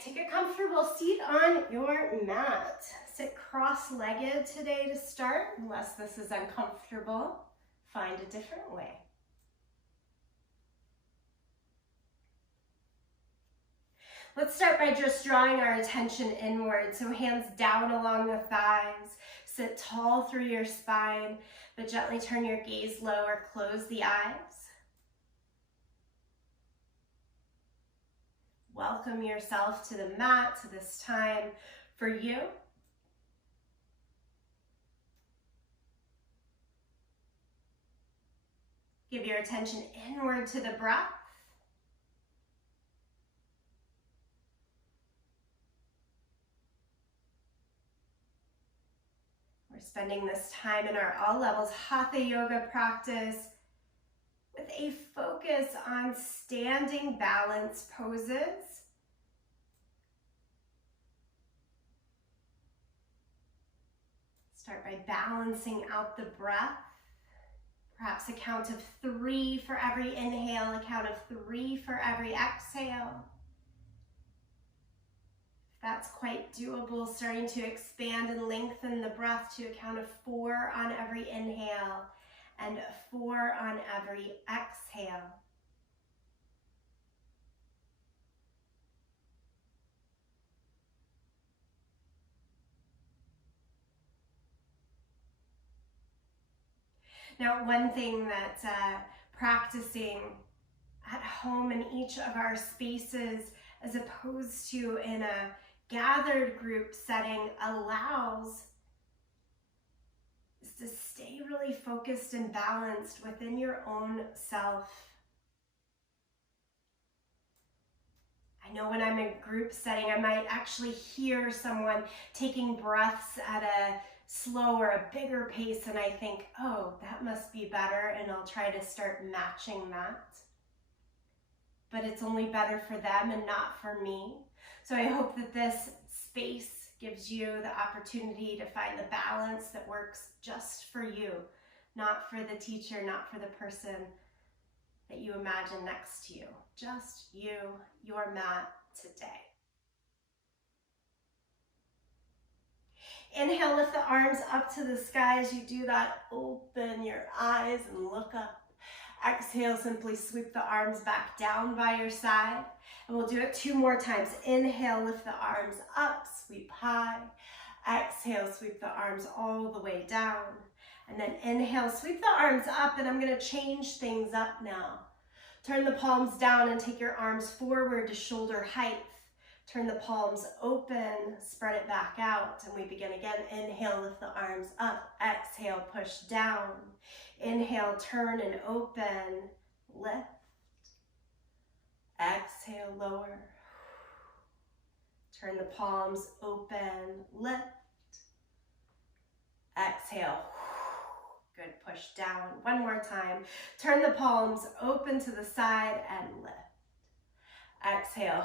take a comfortable seat on your mat. Sit cross-legged today to start. Unless this is uncomfortable, find a different way. Let's start by just drawing our attention inward. So hands down along the thighs. Sit tall through your spine, but gently turn your gaze low or close the eyes. Welcome yourself to the mat, to this time for you. Give your attention inward to the breath. We're spending this time in our all levels Hatha yoga practice with a focus on standing balance poses. Start by balancing out the breath. Perhaps a count of 3 for every inhale, a count of 3 for every exhale. If that's quite doable, starting to expand and lengthen the breath to a count of 4 on every inhale and 4 on every exhale. Now, one thing that practicing at home in each of our spaces, as opposed to in a gathered group setting, allows is to stay really focused and balanced within your own self. I know when I'm in group setting, I might actually hear someone taking breaths at a slower, a bigger pace, and I think, oh, that must be better, and I'll try to start matching that. But it's only better for them and not for me. So I hope that this space gives you the opportunity to find the balance that works just for you, not for the teacher, not for the person that you imagine next to you. Just you, your mat today. Inhale, lift the arms up to the sky. As you do that, open your eyes and look up. Exhale, simply sweep the arms back down by your side. And we'll do it 2 more times. Inhale, lift the arms up, sweep high. Exhale, sweep the arms all the way down. And then inhale, sweep the arms up, and I'm going to change things up now. Turn the palms down and take your arms forward to shoulder height. Turn the palms open, spread it back out, and we begin again. Inhale, lift the arms up. Exhale, push down. Inhale, turn and open, lift. Exhale, lower. Turn the palms open, lift. Exhale, good, push down. One more time. Turn the palms open to the side and lift. Exhale.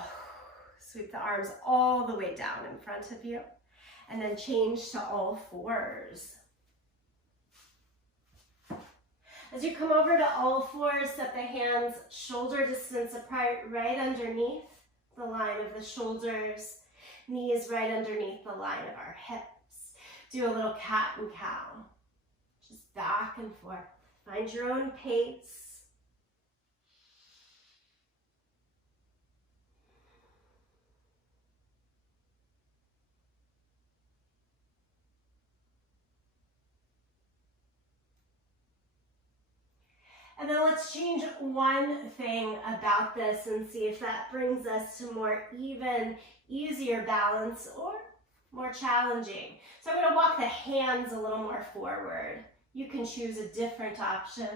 Sweep the arms all the way down in front of you, and then change to all 4s. As you come over to all 4s, set the hands shoulder distance apart, right underneath the line of the shoulders, knees right underneath the line of our hips. Do a little cat and cow, just back and forth. Find your own pace. And then let's change one thing about this and see if that brings us to more even, easier balance or more challenging. So I'm going to walk the hands a little more forward. You can choose a different option,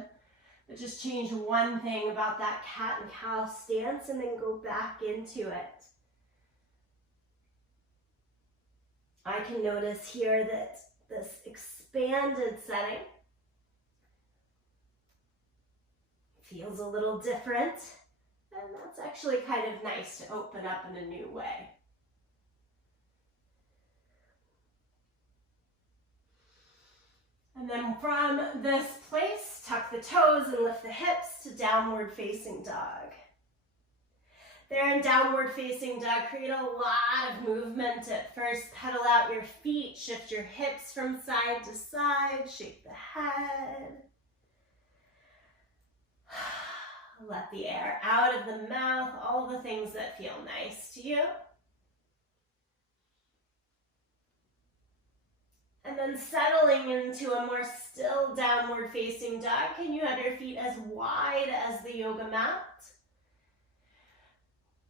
but just change one thing about that cat and cow stance and then go back into it. I can notice here that this expanded setting feels a little different, and that's actually kind of nice to open up in a new way. And then from this place, tuck the toes and lift the hips to downward facing dog. There in downward facing dog, create a lot of movement at first. Pedal out your feet, shift your hips from side to side, shake the head. Let the air out of the mouth, all the things that feel nice to you. And then settling into a more still downward facing dog. Can you have your feet as wide as the yoga mat?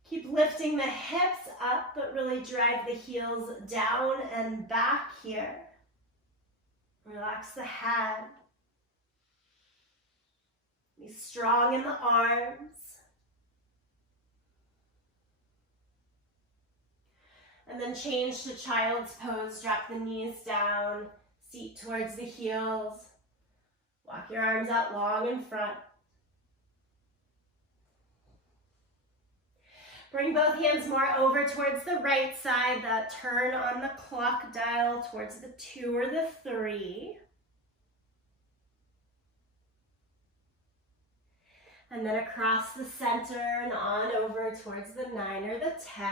Keep lifting the hips up, but really drive the heels down and back here. Relax the head. Be strong in the arms. And then change to child's pose. Drop the knees down, seat towards the heels. Walk your arms out long in front. Bring both hands more over towards the right side. That turn on the clock dial towards the 2 or the 3. And then across the center and on over towards the 9 or the 10.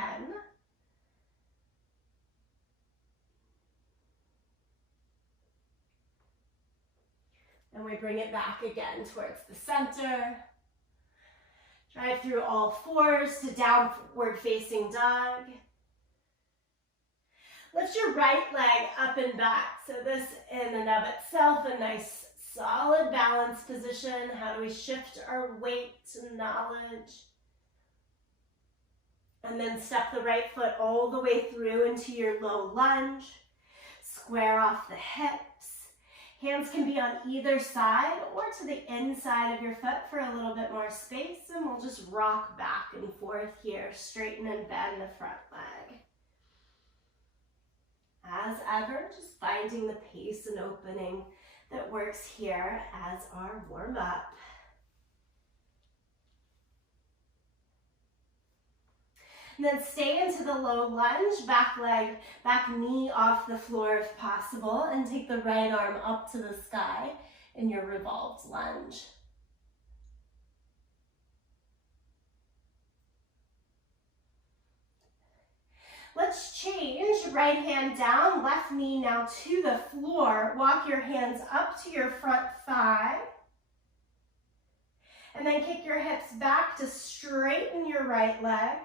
And we bring it back again towards the center. Drive through all fours to downward facing dog. Lift your right leg up and back. So this in and of itself, a nice solid balance position. How do we shift our weight and knowledge? And then step the right foot all the way through into your low lunge. Square off the hips. Hands can be on either side or to the inside of your foot for a little bit more space, and we'll just rock back and forth here. Straighten and bend the front leg. As ever, just finding the pace and opening that works here as our warm-up. And then stay into the low lunge, back leg, back knee off the floor if possible, and take the right arm up to the sky in your revolved lunge. Let's change, right hand down, left knee now to the floor. Walk your hands up to your front thigh. And then kick your hips back to straighten your right leg.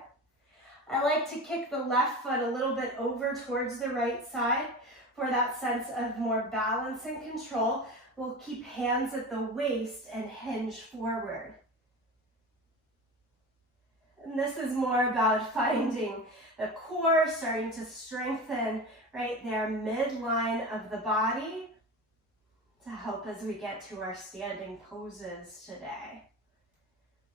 I like to kick the left foot a little bit over towards the right side for that sense of more balance and control. We'll keep hands at the waist and hinge forward. And this is more about finding the core, starting to strengthen right there, midline of the body, to help as we get to our standing poses today.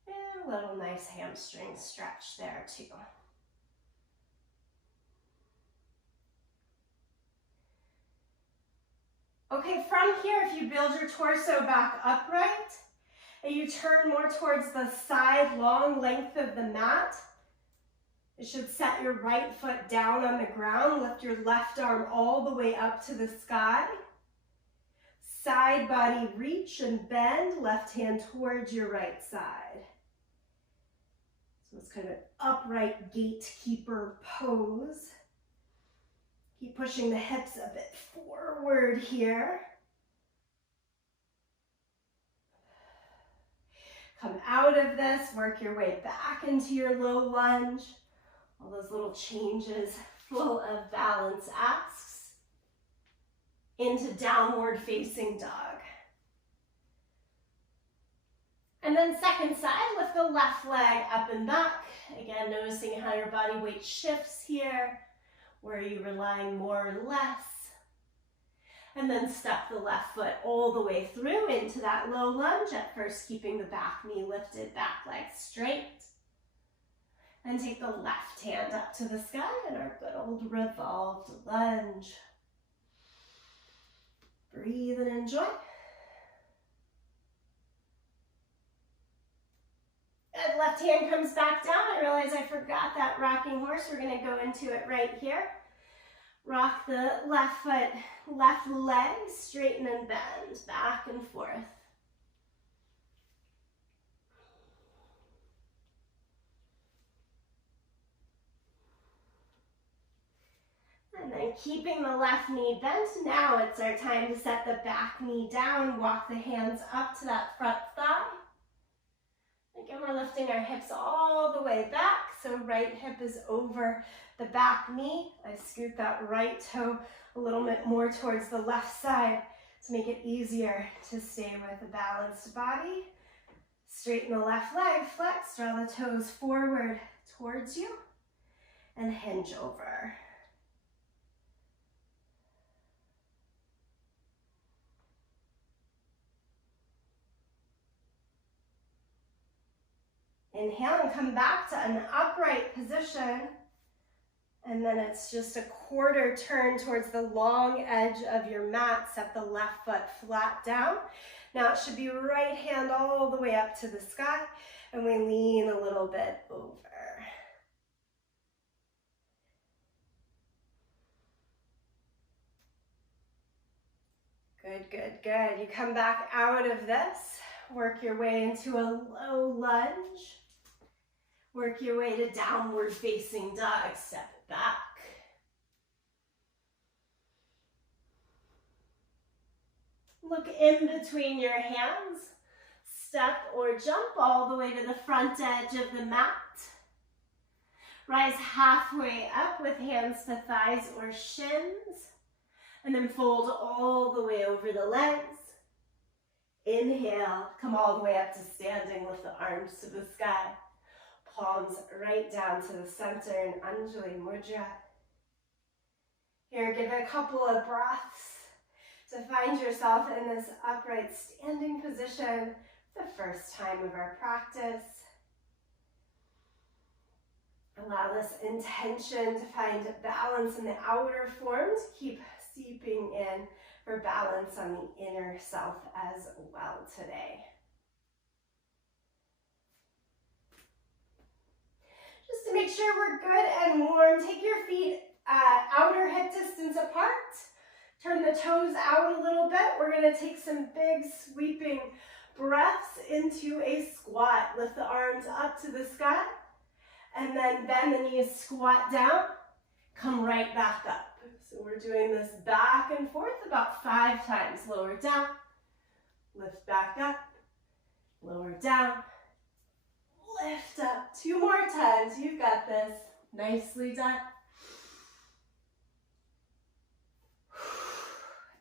And a little nice hamstring stretch there too. Okay, from here, if you build your torso back upright, and you turn more towards the side, long length of the mat, it should set your right foot down on the ground. Lift your left arm all the way up to the sky. Side body reach and bend, left hand towards your right side. So it's kind of an upright gatekeeper pose. Keep pushing the hips a bit forward here. Come out of this, work your way back into your low lunge. All those little changes full of balance asks. Into downward facing dog. And then second side, lift the left leg up and back. Again, noticing how your body weight shifts here. Where are you relying more or less? And then step the left foot all the way through into that low lunge. At first, keeping the back knee lifted, back leg straight. And take the left hand up to the sky in our good old revolved lunge. Breathe and enjoy. And left hand comes back down. I realize I forgot that rocking horse. We're going to go into it right here. Rock the left foot, left leg, straighten and bend, back and forth. And keeping the left knee bent, now it's our time to set the back knee down, walk the hands up to that front thigh. Again, we're lifting our hips all the way back, so right hip is over the back knee. I scoot that right toe a little bit more towards the left side to make it easier to stay with a balanced body. Straighten the left leg, flex, draw the toes forward towards you, and hinge over. Inhale and come back to an upright position. And then it's just a quarter turn towards the long edge of your mat. Set the left foot flat down. Now it should be right hand all the way up to the sky. And we lean a little bit over. Good, good, good. You come back out of this. Work your way into a low lunge. Work your way to downward facing dog. Step it back. Look in between your hands. Step or jump all the way to the front edge of the mat. Rise halfway up with hands to thighs or shins. And then fold all the way over the legs. Inhale, come all the way up to standing with the arms to the sky. Palms right down to the center in Anjali Mudra. Here, give it a couple of breaths to find yourself in this upright standing position the first time of our practice. Allow this intention to find balance in the outer form to keep seeping in for balance on the inner self as well today. Just to make sure we're good and warm, take your feet outer hip distance apart. Turn the toes out a little bit. We're going to take some big sweeping breaths into a squat. Lift the arms up to the sky. And then bend the knees, squat down. Come right back up. So we're doing this back and forth about 5 times. Lower down, lift back up, lower down, lift up. 2 more times. You've got this. Nicely done.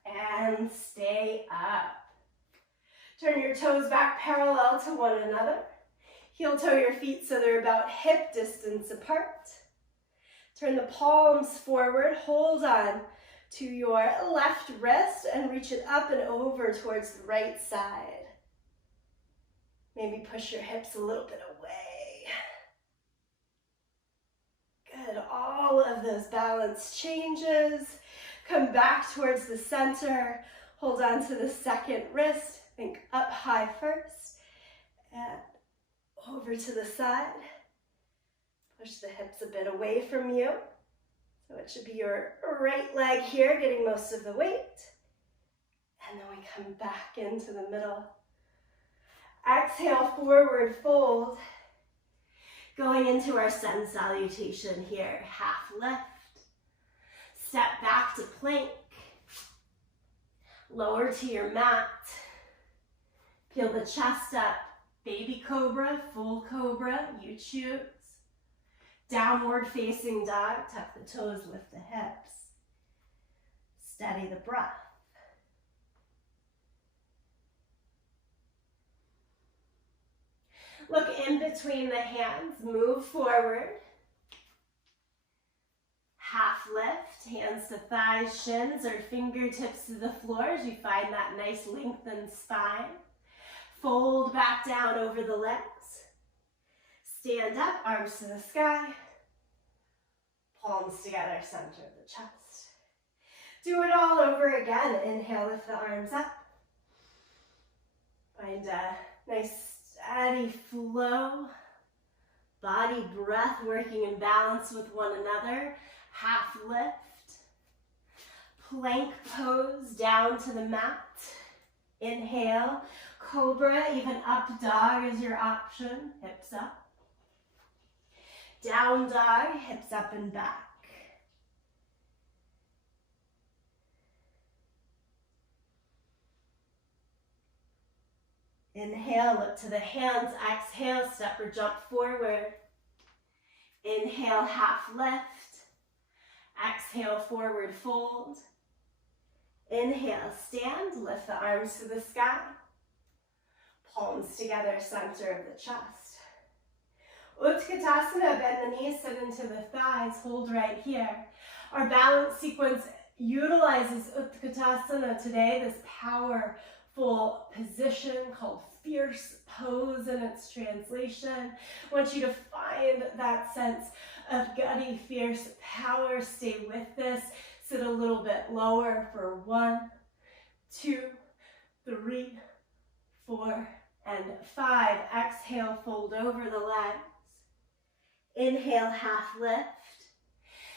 And stay up. Turn your toes back parallel to one another. Heel toe your feet so they're about hip distance apart. Turn the palms forward, hold on to your left wrist and reach it up and over towards the right side. Maybe push your hips a little bit away. Good, all of those balance changes. Come back towards the center, hold on to the second wrist, think up high first, and over to the side. Push the hips a bit away from you. So it should be your right leg here getting most of the weight. And then we come back into the middle. Exhale, forward fold. Going into our sun salutation here. Half lift. Step back to plank. Lower to your mat. Peel the chest up. Baby cobra, full cobra, you choose. Downward facing dog, tuck the toes, lift the hips. Steady the breath. Look in between the hands, move forward. Half lift, hands to thighs, shins, or fingertips to the floor as you find that nice lengthened spine. Fold back down over the legs. Stand up, arms to the sky. Palms together, center of the chest. Do it all over again. Inhale, lift the arms up. Find a nice steady flow. Body, breath working in balance with one another. Half lift. Plank pose down to the mat. Inhale. Cobra, even up dog is your option. Hips up. Down dog, hips up and back. Inhale, look to the hands. Exhale, step or jump forward. Inhale, half lift. Exhale, forward fold. Inhale, stand, lift the arms to the sky. Palms together, center of the chest. Utkatasana, bend the knees, sit into the thighs, hold right here. Our balance sequence utilizes Utkatasana today, this powerful position called fierce pose in its translation. I want you to find that sense of gutty, fierce power. Stay with this. Sit a little bit lower for 1, 2, 3, 4, and 5. Exhale, fold over the legs. Inhale, half lift.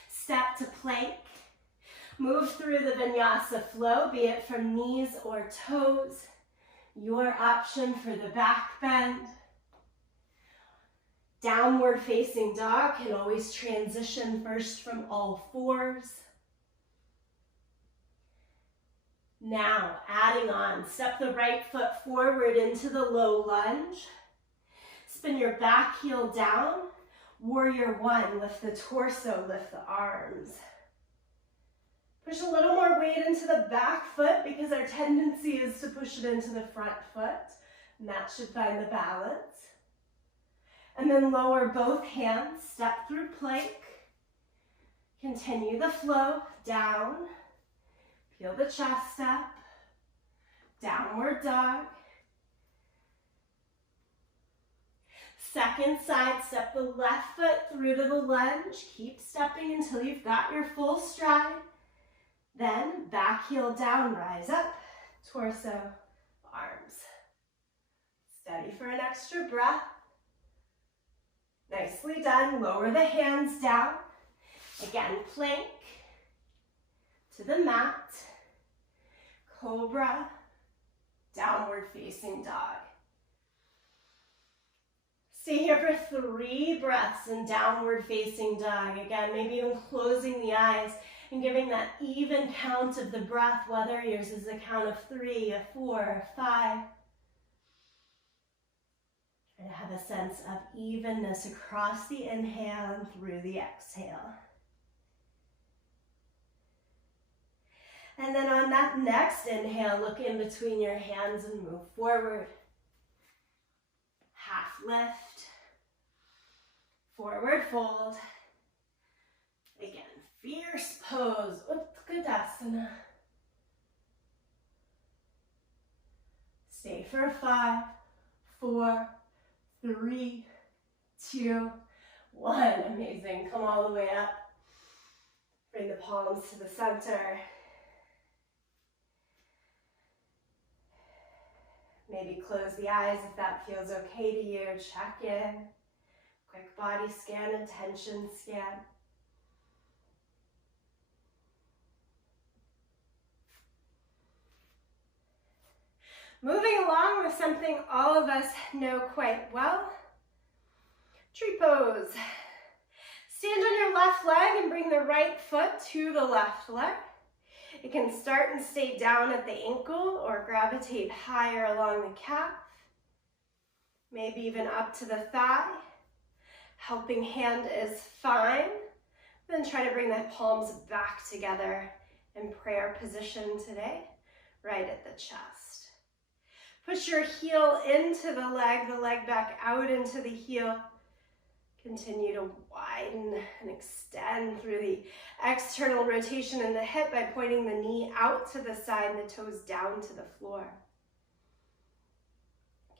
Step to plank. Move through the vinyasa flow, be it from knees or toes. Your option for the back bend. Downward facing dog can always transition first from all fours. Now, adding on, step the right foot forward into the low lunge. Spin your back heel down. Warrior one, lift the torso, lift the arms. Push a little more weight into the back foot because our tendency is to push it into the front foot. And that should find the balance. And then lower both hands, step through plank. Continue the flow, down. Peel the chest up. Downward dog. Second side, step the left foot through to the lunge. Keep stepping until you've got your full stride. Then back heel down, rise up, torso, arms. Steady for an extra breath. Nicely done. Lower the hands down. Again, plank to the mat. Cobra, downward facing dog. Stay here for 3 breaths in downward facing dog. Again, maybe even closing the eyes and giving that even count of the breath, whether yours is a count of 3, a 4, a 5. Try to have a sense of evenness across the inhale and through the exhale. And then on that next inhale, look in between your hands and move forward. Half lift, forward fold. Again, fierce pose, Utkatasana. Stay for 5, 4, 3, 2, 1. Amazing. Come all the way up. Bring the palms to the center. Maybe close the eyes if that feels okay to you. Check in. Quick body scan, attention scan. Moving along with something all of us know quite well. Tree pose. Stand on your left leg and bring the right foot to the left leg. It can start and stay down at the ankle or gravitate higher along the calf. Maybe even up to the thigh. Helping hand is fine. Then try to bring the palms back together in prayer position today, right at the chest. Push your heel into the leg back out into the heel. Continue to widen and extend through the external rotation in the hip by pointing the knee out to the side and the toes down to the floor.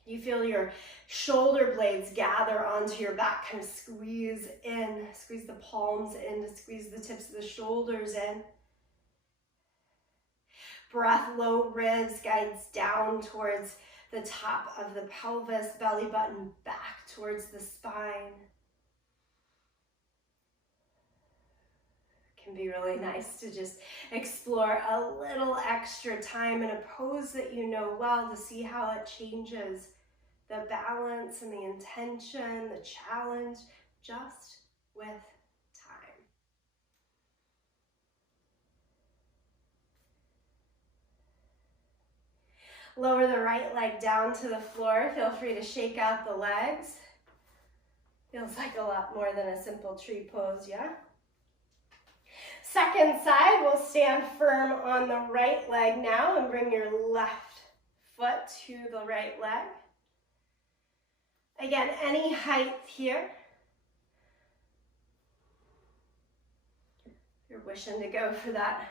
You feel your shoulder blades gather onto your back, kind of squeeze in, squeeze the palms in to squeeze the tips of the shoulders in. Breath, low ribs guides down towards the top of the pelvis, belly button back towards the spine. Can be really nice to just explore a little extra time in a pose that you know well to see how it changes the balance and the intention, the challenge, just with time. Lower the right leg down to the floor. Feel free to shake out the legs. Feels like a lot more than a simple tree pose, yeah? Second side, we'll stand firm on the right leg now and bring your left foot to the right leg. Again, any height here. If you're wishing to go for that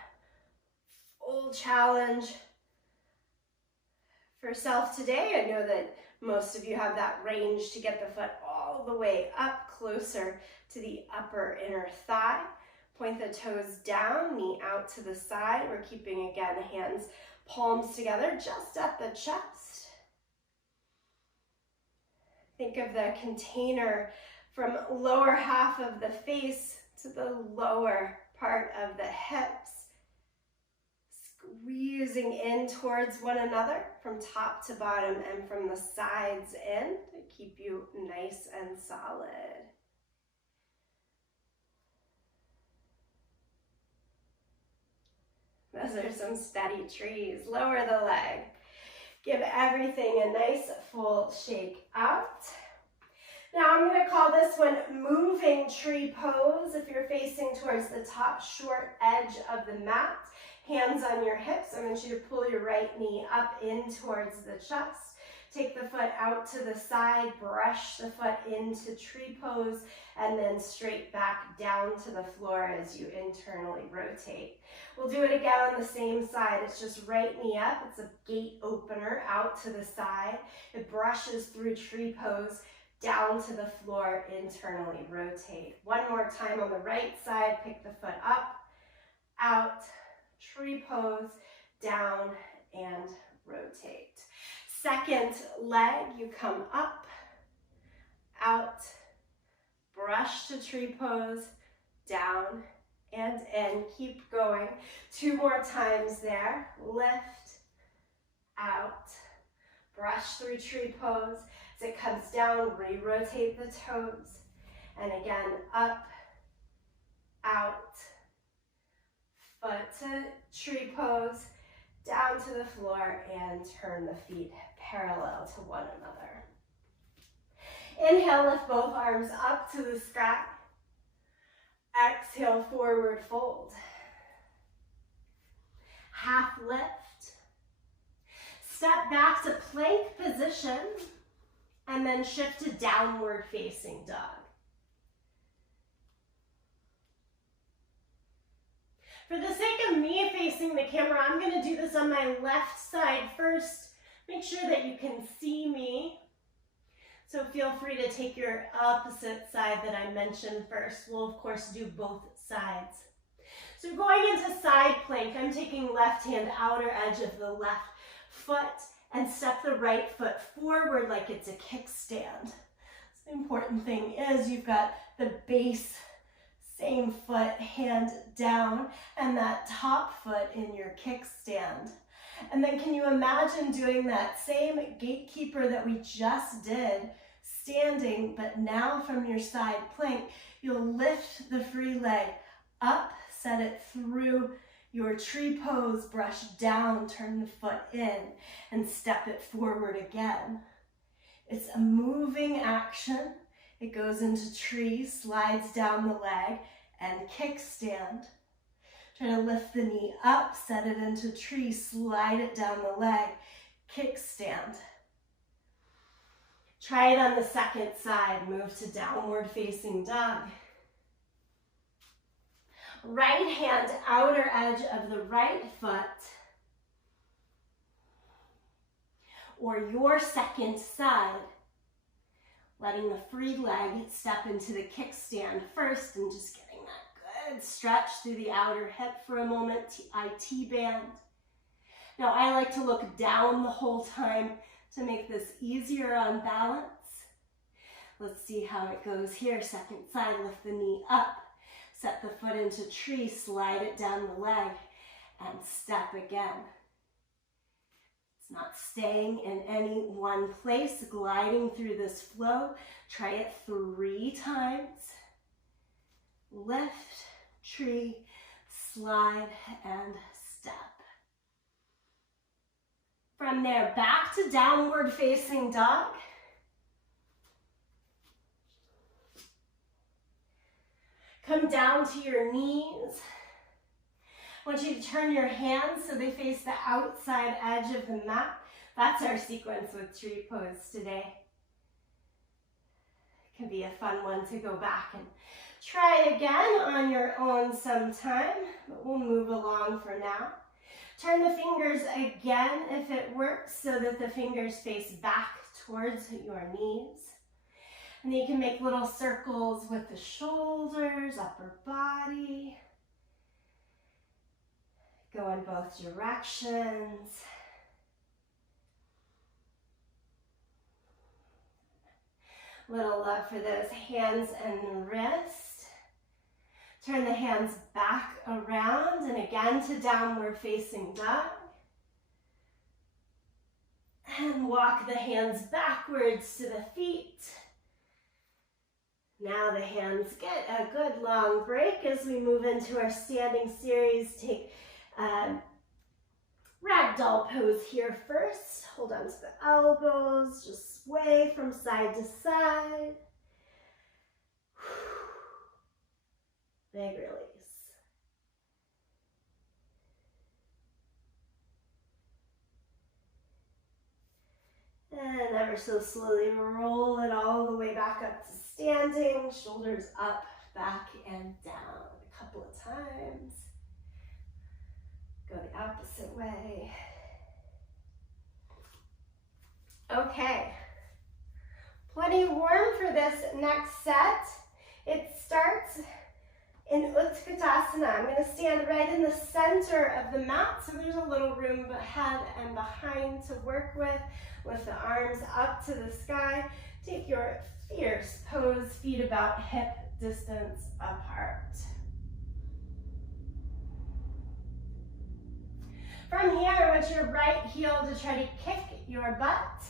full challenge for self today, I know that most of you have that range to get the foot all the way up closer to the upper inner thigh. Point the toes down, knee out to the side. We're keeping, again, hands, palms together just at the chest. Think of the container from lower half of the face to the lower part of the hips. Squeezing in towards one another from top to bottom and from the sides in to keep you nice and solid. Those are some steady trees. Lower the leg. Give everything a nice full shake out. Now I'm going to call this one moving tree pose. If you're facing towards the top short edge of the mat, hands on your hips. I want you to pull your right knee up in towards the chest. Take the foot out to the side, brush the foot into tree pose, and then straight back down to the floor as you internally rotate. We'll do it again on the same side. It's just right knee up. It's a gate opener out to the side. It brushes through tree pose, down to the floor, internally rotate. One more time on the right side. Pick the foot up, out, tree pose, down, and rotate. Second leg, you come up, out, brush to tree pose, down, and in. Keep going. Two more times there. Lift, out, brush through tree pose. As it comes down, re-rotate the toes. And again, up, out, foot to tree pose, down to the floor, and turn the feet parallel to one another. Inhale, lift both arms up to the sky. Exhale, forward fold. Half lift. Step back to plank position, and then shift to downward facing dog. For the sake of me facing the camera, I'm going to do this on my left side first. Make sure that you can see me. So feel free to take your opposite side that I mentioned first. We'll, of course, do both sides. So going into side plank, I'm taking left hand outer edge of the left foot and step the right foot forward like it's a kickstand. So the important thing is you've got the base, same foot, hand down, and that top foot in your kickstand. And then can you imagine doing that same gatekeeper that we just did, standing, but now from your side plank, you'll lift the free leg up, set it through your tree pose, brush down, turn the foot in, and step it forward again. It's a moving action. It goes into tree, slides down the leg, and kickstand. Try to lift the knee up, set it into tree, slide it down the leg, kickstand. Try it on the second side. Move to downward facing dog. Right hand outer edge of the right foot, or your second side, letting the free leg step into the kickstand first and just getting that good stretch through the outer hip for a moment. I T-band. Now I like to look down the whole time to make this easier on balance. Let's see how it goes here. Second side, lift the knee up, set the foot into tree, slide it down the leg, and step again. It's not staying in any one place, gliding through this flow. Try it 3 times. Lift, tree, slide, and step. From there, back to downward facing dog. Come down to your knees. I want you to turn your hands so they face the outside edge of the mat. That's our sequence with tree pose today. It can be a fun one to go back and try again on your own sometime, but we'll move along for now. Turn the fingers again if it works so that the fingers face back towards your knees. And then you can make little circles with the shoulders, upper body. Go in both directions. Little love for those hands and wrists. Turn the hands back around and again to downward facing dog. And walk the hands backwards to the feet. Now the hands get a good long break as we move into our standing series. Take ragdoll pose here first. Hold on to the elbows, just sway from side to side. Big release. And ever so slowly roll it all the way back up to standing, shoulders up, back, and down. A couple of times. Go the opposite way. Okay. Plenty warm for this next set. It starts in Utkatasana. I'm going to stand right in the center of the mat, so there's a little room ahead and behind to work with the arms up to the sky. Take your fierce pose, feet about hip distance apart. From here, I want your right heel to try to kick your butt,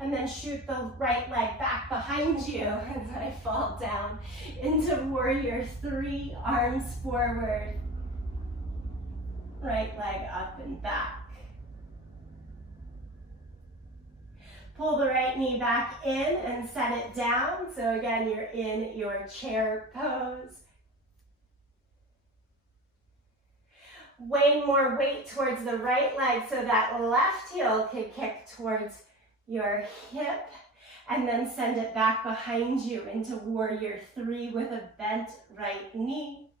and then shoot the right leg back behind you as I fall down into warrior three, arms forward, right leg up and back. Pull the right knee back in and set it down. So again, you're in your chair pose. Way more weight towards the right leg so that left heel can kick towards your hip, and then send it back behind you into warrior three with a bent right knee.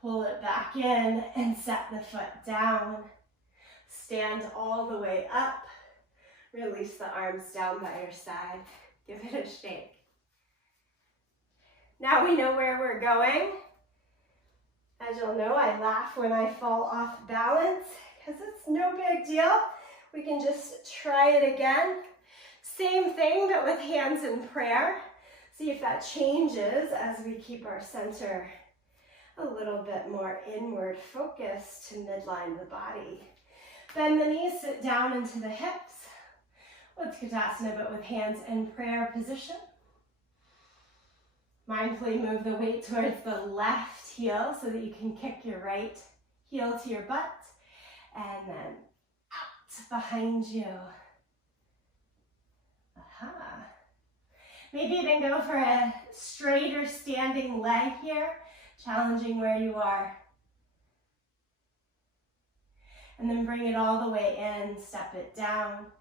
Pull it back in and set the foot down. Stand all the way up. Release the arms down by your side. Give it a shake. Now we know where we're going. As you'll know, I laugh when I fall off balance because it's no big deal. We can just try it again. Same thing, but with hands in prayer. See if that changes as we keep our center a little bit more inward focused to midline the body. Bend the knees, sit down into the hips. Utkatasana, but with hands in prayer position. Mindfully move the weight towards the left heel so that you can kick your right heel to your butt. And then out behind you. Aha. Maybe even go for a straighter standing leg here, challenging where you are. And then bring it all the way in, step it down.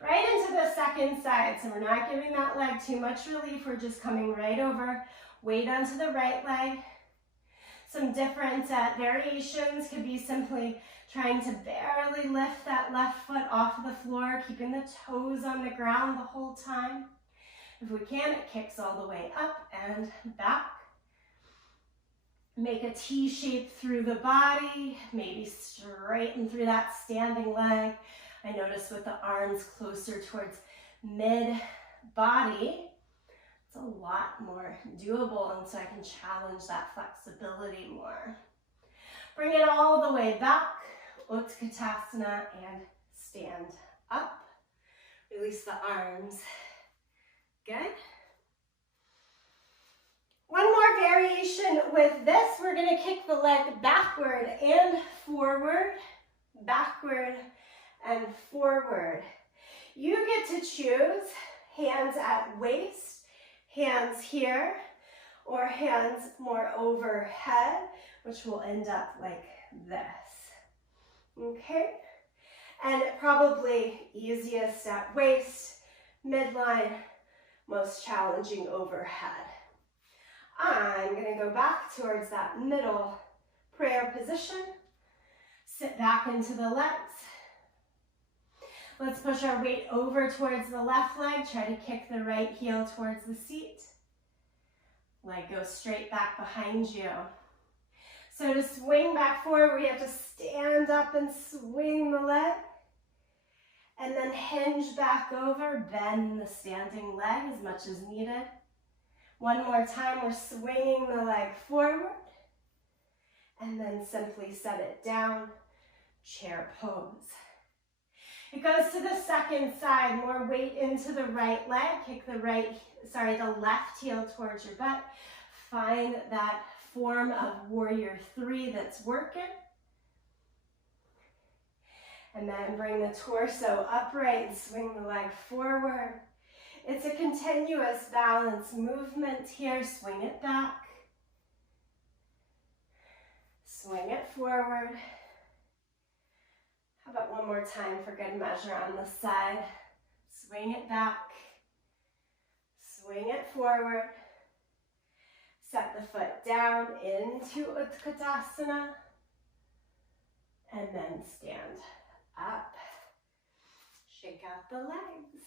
Right into the second side, so we're not giving that leg too much relief, we're just coming right over, weight onto the right leg. Some different variations could be simply trying to barely lift that left foot off of the floor, keeping the toes on the ground the whole time. If we can, it kicks all the way up and back. Make a T shape through the body, maybe straighten through that standing leg. I notice with the arms closer towards mid-body, it's a lot more doable, and so I can challenge that flexibility more. Bring it all the way back, Utkatasana, and stand up. Release the arms. Good. One more variation with this. We're going to kick the leg backward and forward backward, and forward. You get to choose hands at waist, hands here, or hands more overhead, which will end up like this. Okay? And probably easiest at waist, midline, most challenging overhead. I'm going to go back towards that middle prayer position. Sit back into the legs. Let's push our weight over towards the left leg. Try to kick the right heel towards the seat. Leg goes straight back behind you. So to swing back forward, we have to stand up and swing the leg. And then hinge back over, bend the standing leg as much as needed. One more time, we're swinging the leg forward. And then simply set it down, chair pose. It goes to the second side, more weight into the right leg. Kick the the left heel towards your butt. Find that form of warrior 3 that's working. And then bring the torso upright and swing the leg forward. It's a continuous balance movement here. Swing it back. Swing it forward. How about one more time for good measure on the side? Swing it back. Swing it forward. Set the foot down into Utkatasana. And then stand up. Shake out the legs.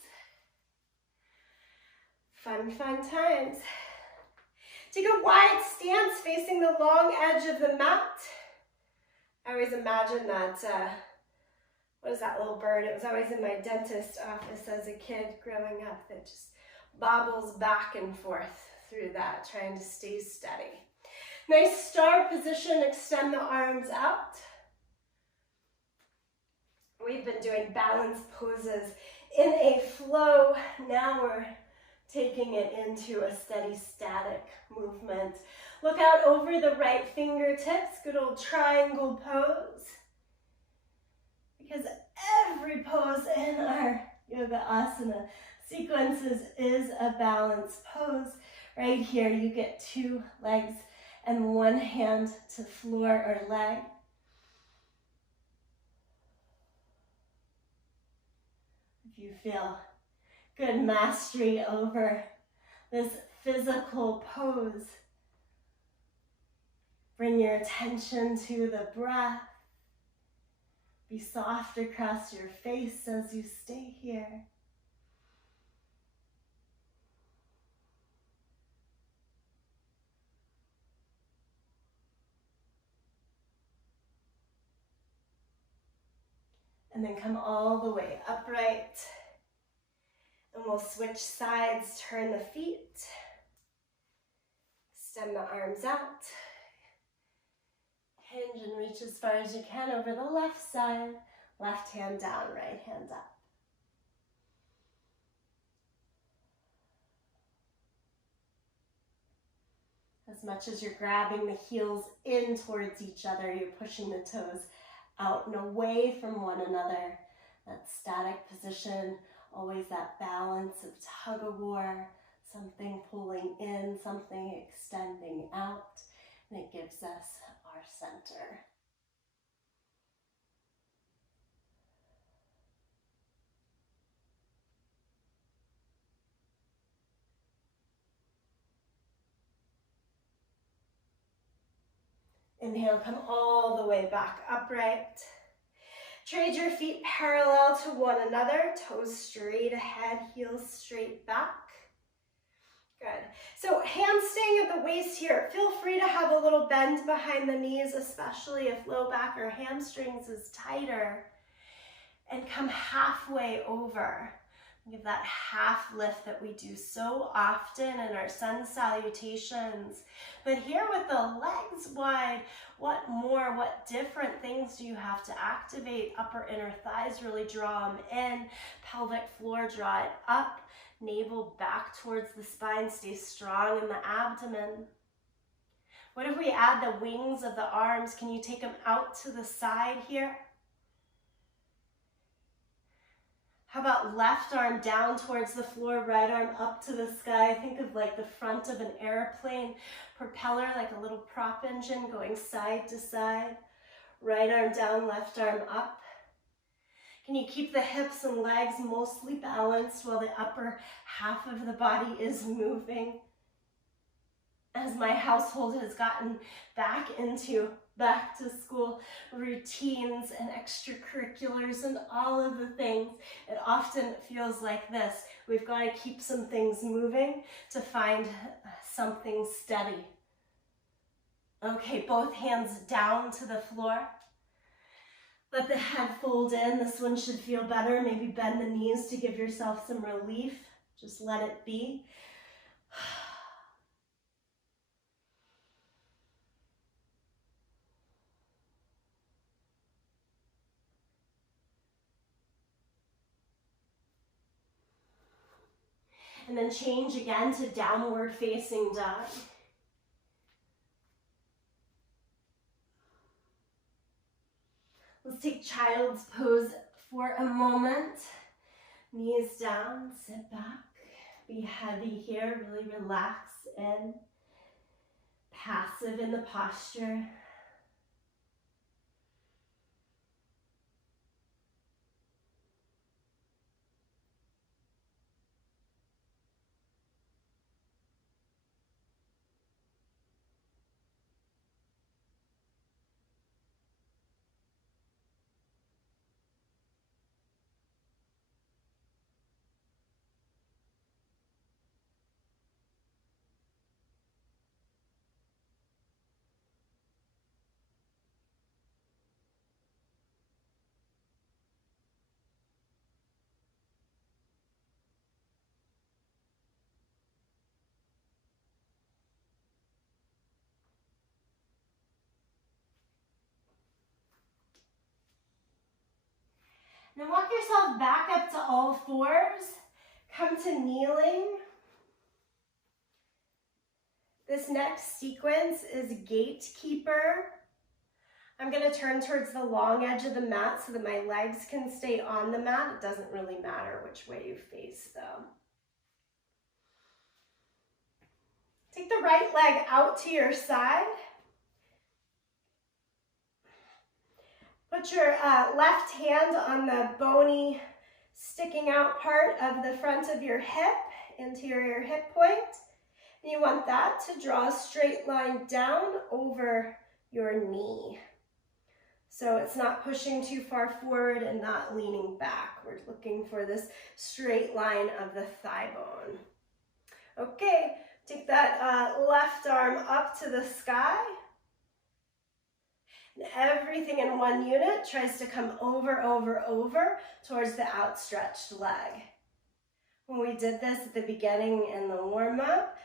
Fun, fun times. Take a wide stance facing the long edge of the mat. I always imagine that, what is that little bird? It was always in my dentist office as a kid growing up that just bobbles back and forth through that, trying to stay steady. Nice star position, extend the arms out. We've been doing balance poses in a flow. Now we're taking it into a steady static movement. Look out over the right fingertips, good old triangle pose. Because every pose in our yoga asana sequences is a balance pose. Right here you get 2 legs and 1 hand to floor or leg. If you feel good mastery over this physical pose, bring your attention to the breath. Be soft across your face as you stay here. And then come all the way upright. And we'll switch sides, turn the feet. Stem the arms out. Hinge and reach as far as you can over the left side. Left hand down, right hand up. As much as you're grabbing the heels in towards each other, you're pushing the toes out and away from one another. That static position, always that balance of tug of war, something pulling in, something extending out, and it gives us our center. Inhale, come all the way back upright. Trade your feet parallel to one another, toes straight ahead, heels straight back. Good. So hands staying at the waist here. Feel free to have a little bend behind the knees, especially if low back or hamstrings is tighter. And come halfway over. Give that half lift that we do so often in our sun salutations. But here with the legs wide, what more, what different things do you have to activate? Upper inner thighs, really draw them in. Pelvic floor, draw it up. Navel back towards the spine, stay strong in the abdomen. What if we add the wings of the arms? Can you take them out to the side here? How about left arm down towards the floor, right arm up to the sky? Think of like the front of an airplane, propeller like a little prop engine going side to side. Right arm down, left arm up. Can you keep the hips and legs mostly balanced while the upper half of the body is moving? As my household has gotten back into back to school routines and extracurriculars and all of the things, it often feels like this. We've got to keep some things moving to find something steady. Okay, both hands down to the floor. Let the head fold in. This one should feel better. Maybe bend the knees to give yourself some relief. Just let it be. And then change again to downward facing dog. Let's take child's pose for a moment. Knees down, sit back. Be heavy here, really relax in. Passive in the posture. Now walk yourself back up to all fours. Come to kneeling. This next sequence is gatekeeper. I'm going to turn towards the long edge of the mat so that my legs can stay on the mat. It doesn't really matter which way you face though. Take the right leg out to your side. Put your left hand on the bony, sticking out part of the front of your hip, anterior hip point. And you want that to draw a straight line down over your knee. So it's not pushing too far forward and not leaning back. We're looking for this straight line of the thigh bone. Okay, take that left arm up to the sky. And everything in one unit tries to come over towards the outstretched leg. When we did this at the beginning in the warm-up,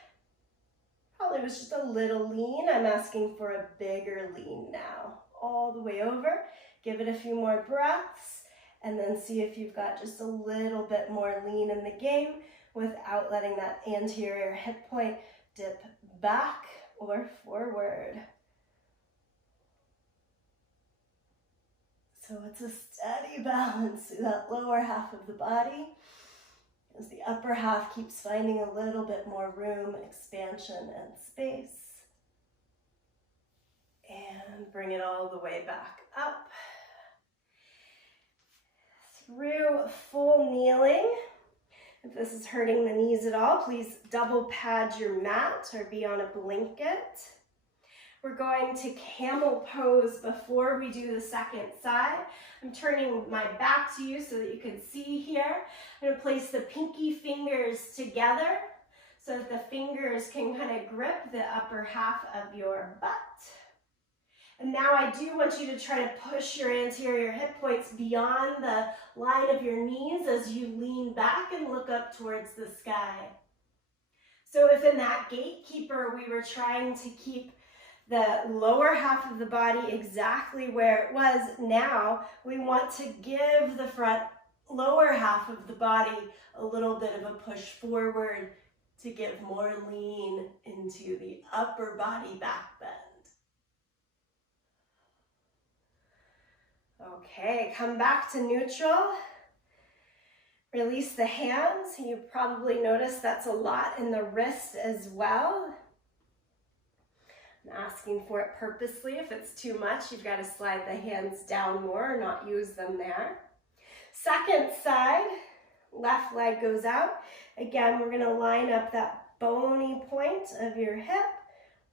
probably was just a little lean. I'm asking for a bigger lean now. All the way over. Give it a few more breaths, and then see if you've got just a little bit more lean in the game without letting that anterior hip point dip back or forward. So it's a steady balance through that lower half of the body as the upper half keeps finding a little bit more room, expansion, and space. And bring it all the way back up. Through full kneeling. If this is hurting the knees at all, please double pad your mat or be on a blanket. We're going to camel pose before we do the second side. I'm turning my back to you so that you can see here. I'm going to place the pinky fingers together so that the fingers can kind of grip the upper half of your butt. And now I do want you to try to push your anterior hip points beyond the line of your knees as you lean back and look up towards the sky. So if in that gatekeeper we were trying to keep the lower half of the body exactly where it was, now we want to give the front lower half of the body a little bit of a push forward to give more lean into the upper body back bend. Okay, come back to neutral. Release the hands. You probably noticed that's a lot in the wrist as well. I'm asking for it purposely. If it's too much, you've got to slide the hands down more or not use them there. Second side, left leg goes out. Again, we're going to line up that bony point of your hip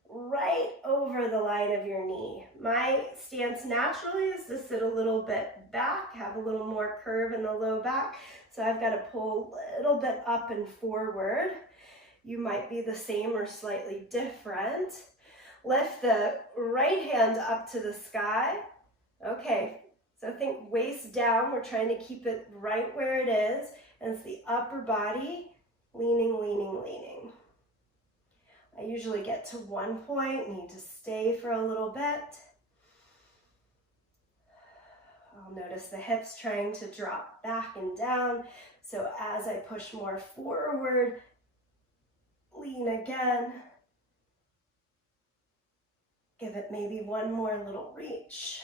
right over the line of your knee. My stance naturally is to sit a little bit back, have a little more curve in the low back. So I've got to pull a little bit up and forward. You might be the same or slightly different. Lift the right hand up to the sky. Okay, so think waist down. We're trying to keep it right where it is. And it's the upper body leaning, leaning, leaning. I usually get to one point, need to stay for a little bit. I'll notice the hips trying to drop back and down. So as I push more forward, lean again. Give it maybe one more little reach.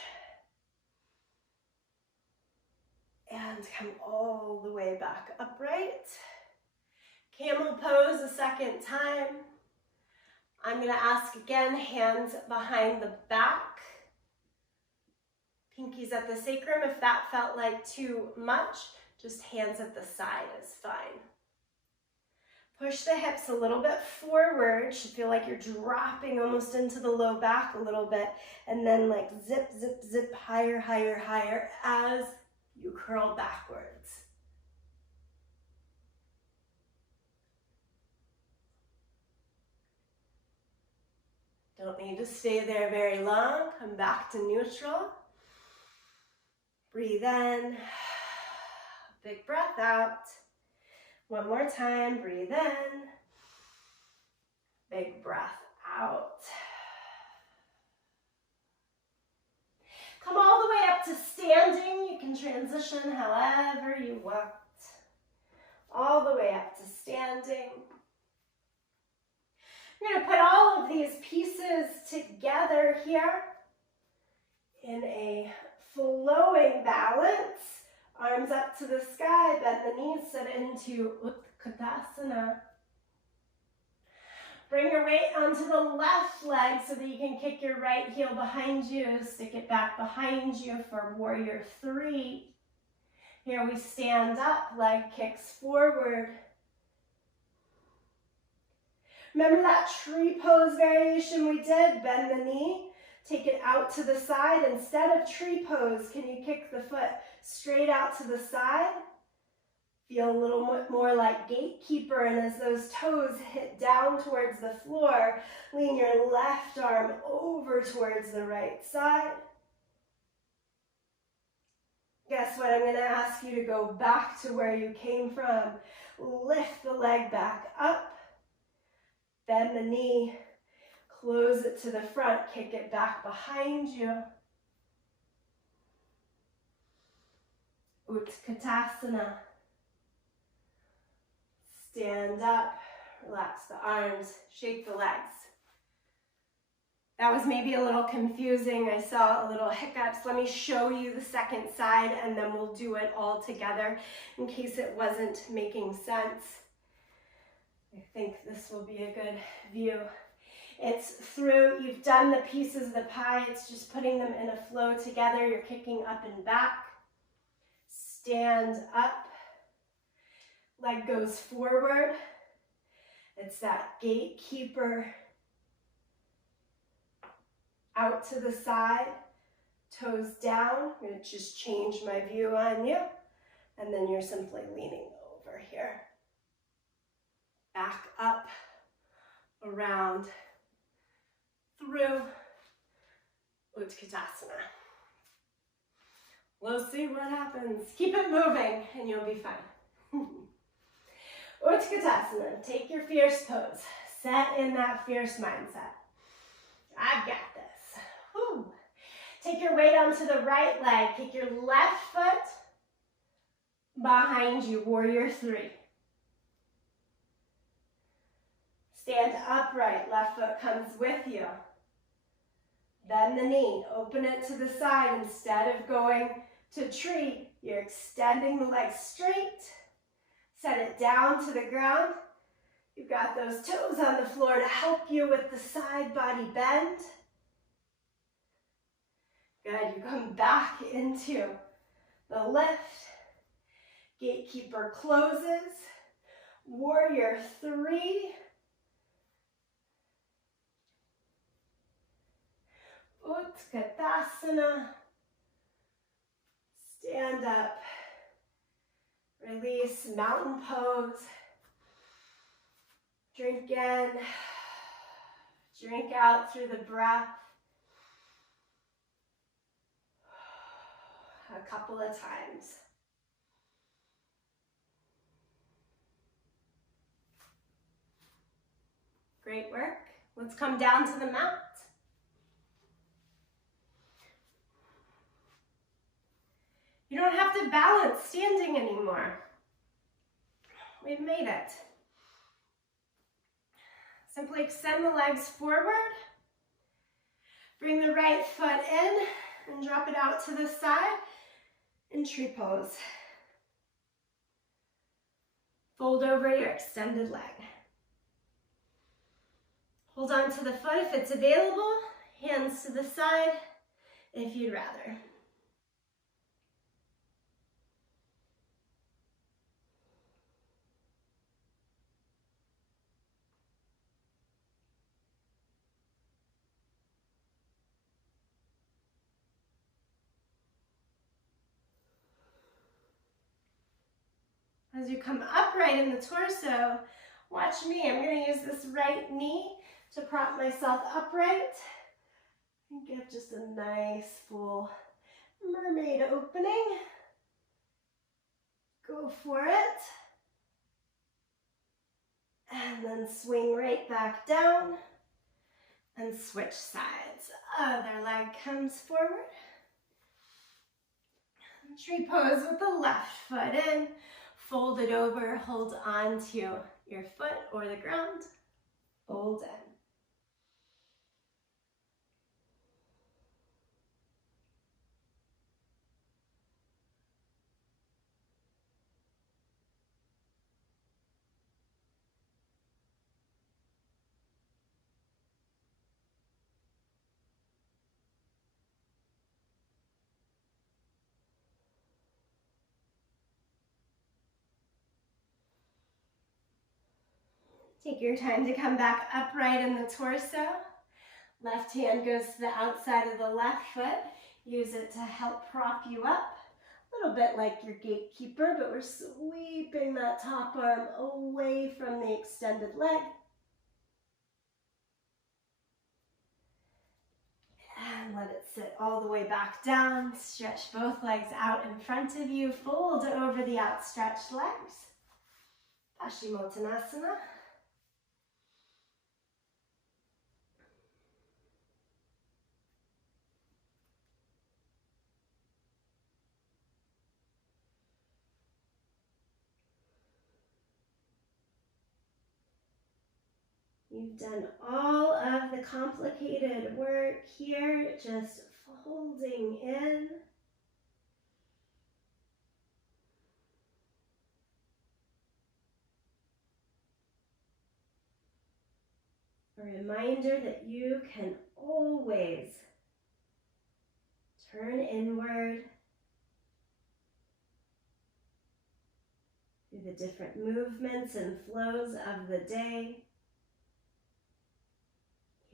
And come all the way back upright. Camel pose a second time. I'm going to ask again, hands behind the back. Pinkies at the sacrum. If that felt like too much, just hands at the side is fine. Push the hips a little bit forward. Should feel like you're dropping almost into the low back a little bit. And then like zip, zip, zip, higher, higher, higher as you curl backwards. Don't need to stay there very long. Come back to neutral. Breathe in. Big breath out. One more time. Breathe in. Big breath out. Come all the way up to standing. You can transition however you want. All the way up to standing. We're going to put all of these pieces together here in a flowing balance. Arms up to the sky, bend the knees, sit into Utkatasana. Bring your weight onto the left leg so that you can kick your right heel behind you. Stick it back behind you for warrior 3. Here we stand up, leg kicks forward. Remember that tree pose variation we did? Bend the knee, take it out to the side. Instead of tree pose, can you kick the foot straight out to the side? Feel a little more like gatekeeper, and as those toes hit down towards the floor, lean your left arm over towards the right side. Guess what? I'm going to ask you to go back to where you came from. Lift the leg back up. Bend the knee, close it to the front, kick it back behind you. Utkatasana. Stand up, relax the arms, shake the legs. That was maybe a little confusing. I saw a little hiccups. Let me show you the second side and then we'll do it all together in case it wasn't making sense. I think this will be a good view. It's through, you've done the pieces of the pie, it's just putting them in a flow together. You're kicking up and back. Stand up. Leg goes forward. It's that gatekeeper. Out to the side. Toes down. I'm going to just change my view on you. And then you're simply leaning over here. Back up, around, through Utkatasana. We'll see what happens. Keep it moving and you'll be fine. Utkatasana, take your fierce pose. Set in that fierce mindset. I've got this. Whew. Take your weight onto the right leg. Kick your left foot behind you, warrior 3. Stand upright, left foot comes with you. Bend the knee, open it to the side. Instead of going to tree, you're extending the leg straight. Set it down to the ground. You've got those toes on the floor to help you with the side body bend. Good, you come back into the lift. Gatekeeper closes. Warrior 3. Utkatasana. Stand up. Release, mountain pose. Drink in. Drink out through the breath. A couple of times. Great work. Let's come down to the mat. You don't have to balance standing anymore. We've made it. Simply extend the legs forward. Bring the right foot in and drop it out to the side in tree pose. Fold over your extended leg. Hold on to the foot if it's available. Hands to the side if you'd rather. As you come upright in the torso, watch me. I'm going to use this right knee to prop myself upright and get just a nice full mermaid opening. Go for it. And then swing right back down and switch sides. Other leg comes forward. Tree pose with the left foot in. Fold it over, hold on to your foot or the ground. Fold in. Take your time to come back upright in the torso. Left hand goes to the outside of the left foot. Use it to help prop you up. A little bit like your gatekeeper, but we're sweeping that top arm away from the extended leg. And let it sit all the way back down. Stretch both legs out in front of you. Fold over the outstretched legs. Paschimottanasana. You've done all of the complicated work here, just folding in. A reminder that you can always turn inward through the different movements and flows of the day.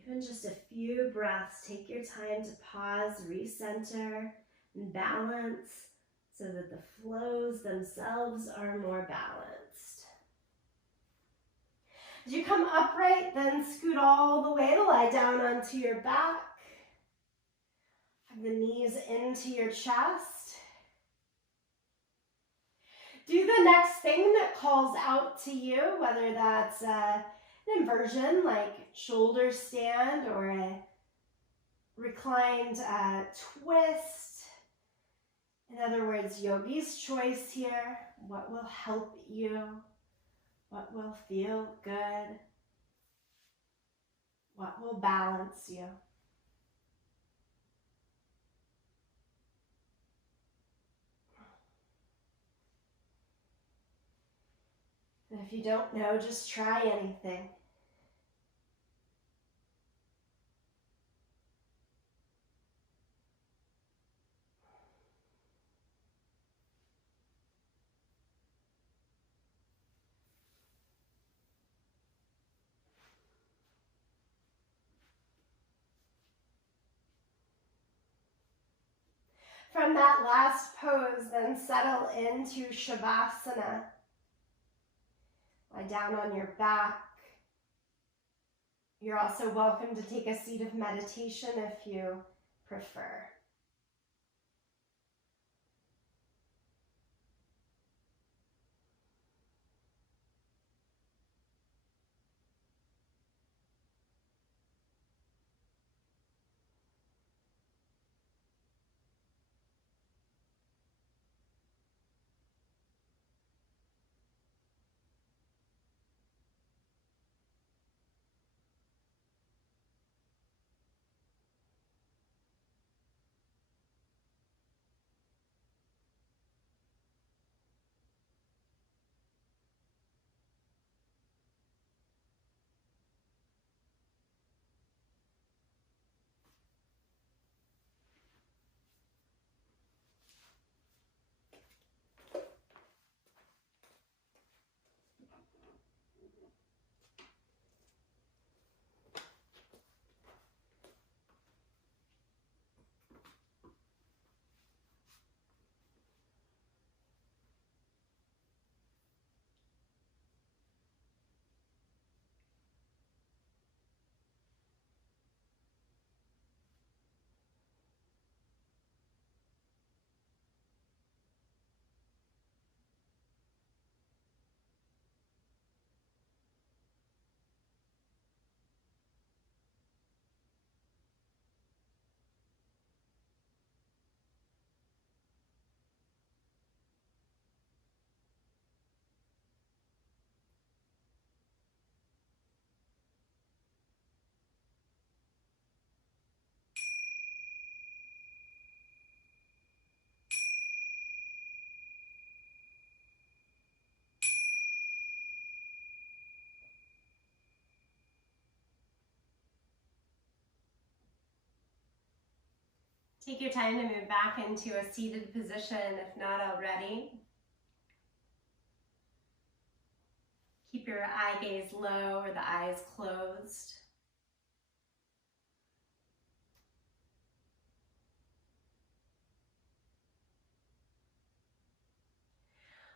Even just a few breaths, take your time to pause, recenter, and balance so that the flows themselves are more balanced. As you come upright, then scoot all the way to lie down onto your back. Hug the knees into your chest. Do the next thing that calls out to you, whether that's an inversion like shoulder stand or a reclined twist. In other words, yogi's choice here. What will help you? What will feel good? What will balance you? If you don't know, just try anything. From that last pose, then settle into Shavasana. Lie down on your back. You're also welcome to take a seat of meditation if you prefer. Take your time to move back into a seated position if not already. Keep your eye gaze low or the eyes closed.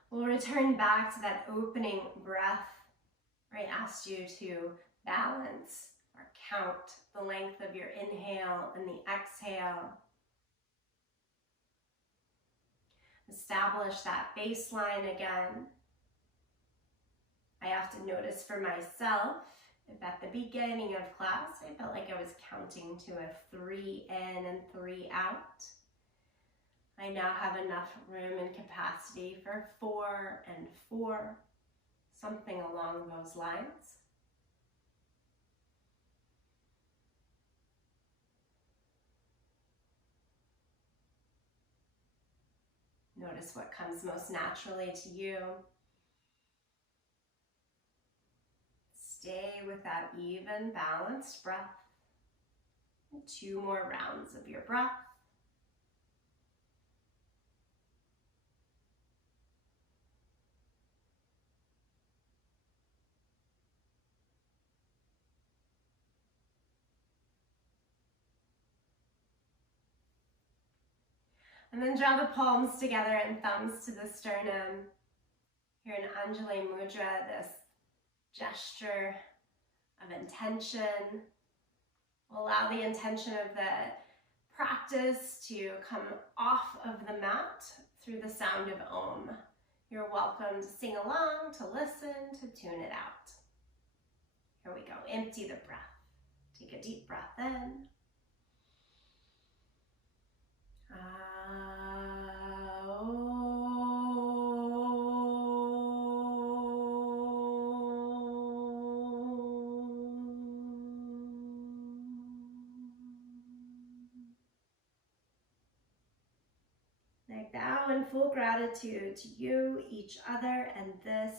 We'll return back to that opening breath where I asked you to balance or count the length of your inhale and the exhale. Establish that baseline again. I often notice for myself, if at the beginning of class I felt like I was counting to a 3 in and 3 out, I now have enough room and capacity for 4 and 4, something along those lines. Notice what comes most naturally to you. Stay with that even, balanced breath. 2 more rounds of your breath. And then draw the palms together and thumbs to the sternum. Here in Anjali Mudra, this gesture of intention. We'll allow the intention of the practice to come off of the mat through the sound of Om. You're welcome to sing along, to listen, to tune it out. Here we go. Empty the breath. Take a deep breath in. Like now, in full gratitude to you, each other, and this